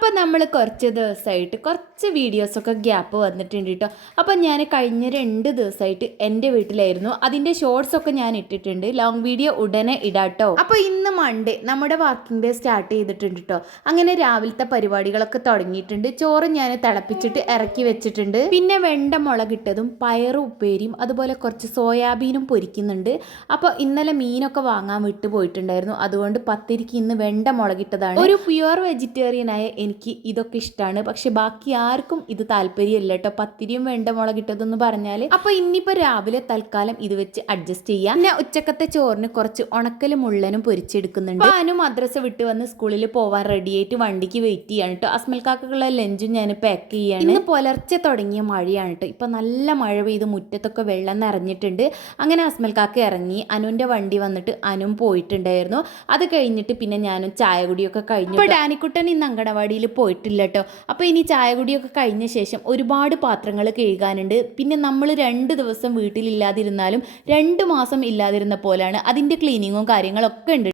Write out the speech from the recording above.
അപ്പോൾ നമ്മൾ കുറച്ച് ദിവസമായിട്ട് കുറച്ച് വീഡിയോസൊക്കെ ഗ്യാപ്പ് വന്നിട്ടുണ്ട് കേട്ടോ അപ്പോൾ ഞാൻ കഴിഞ്ഞ രണ്ട് ദിവസമായിട്ട് എന്റെ വീട്ടിലായിരുന്നു. അതിന്റെ ഷോർട്സ് ഒക്കെ ഞാൻ ഇട്ടിട്ടുണ്ട്. ലോങ് വീഡിയോ ഉടനെ ഇടാട്ടോ. അപ്പോൾ ഇന്ന് മൺഡേ നമ്മുടെ വർക്കിംഗ് ഡേ സ്റ്റാർട്ട് ചെയ്തിട്ടുണ്ട് കേട്ടോ അങ്ങനെ രാവിലത്തെ പരിപാടികളൊക്കെ തുടങ്ങിയിട്ടുണ്ട്. ചോറ് ഞാൻ തിളപ്പിച്ചിട്ട് ഇറക്കി വെച്ചിട്ടുണ്ട്. പിന്നെ വെണ്ട മുളകിട്ടതും പയറും ഉപ്പേരിയും അതുപോലെ കുറച്ച് സോയാബീനും പൊരിക്കുന്നുണ്ട്. അപ്പോൾ ഇന്നലെ മീനൊക്കെ വാങ്ങാൻ വിട്ടു പോയിട്ടുണ്ടായിരുന്നു അതുകൊണ്ട് പത്തിരിക്ക് ഇന്ന് വെണ്ട മുളകിട്ടതാണ് ഒരു പ്യുവർ വെജിറ്റേറിയനായ എനിക്ക് ഇതൊക്കെ ഇഷ്ടമാണ് പക്ഷെ ബാക്കി ആർക്കും ഇത് താല്പര്യമില്ല കേട്ടോ. പത്തിരിയും വേണ്ട മുളകിട്ടതെന്ന് പറഞ്ഞാൽ അപ്പോൾ ഇനിയിപ്പോ രാവിലെ തൽക്കാലം ഇത് വെച്ച് അഡ്ജസ്റ്റ് ചെയ്യാം. പിന്നെ ഉച്ചക്കത്തെ ചോറിന് കുറച്ച് ഉണക്കലും മുള്ളനും പൊരിച്ചെടുക്കുന്നുണ്ട്. ഞാനും മദ്രസ വിട്ട് വന്ന് സ്കൂളിൽ പോവാൻ റെഡിയായിട്ട് വണ്ടിക്ക് വെയിറ്റ് ചെയ്യാണ് കേട്ടോ. അസ്മൽക്കാക്കുള്ള ലഞ്ചും ഞാൻ പാക്ക് ചെയ്യാണ്. ഇന്ന് പുലർച്ചെ തുടങ്ങിയ മഴയാണ് കേട്ടോ. ഇപ്പം നല്ല മഴ പെയ്ത് മുറ്റത്തൊക്കെ വെള്ളം നിറഞ്ഞിട്ടുണ്ട്. അങ്ങനെ അസ്മൽ കാക്ക ഇറങ്ങി അനുവിന്റെ വണ്ടി വന്നിട്ട് അനും പോയിട്ടുണ്ടായിരുന്നു. അത് കഴിഞ്ഞിട്ട് പിന്നെ ഞാനും ചായ കുടിയൊക്കെ കഴിഞ്ഞു ഡാനിക്കുട്ടൻ ഇന്ന് അങ്കണവാടിയിൽ പോയിട്ടില്ല കേട്ടോ അപ്പോൾ ഇനി ചായ കുടിയൊക്കെ കഴിഞ്ഞ ശേഷം ഒരുപാട് പാത്രങ്ങൾ കഴുകാനുണ്ട്. പിന്നെ നമ്മൾ രണ്ട് ദിവസം വീട്ടിലില്ലാതിരുന്നാലും രണ്ട് മാസം ഇല്ലാതിരുന്ന പോലെയാണ് അതിന്റെ ക്ലീനിങ്ങും കാര്യങ്ങളൊക്കെ ഉണ്ട്.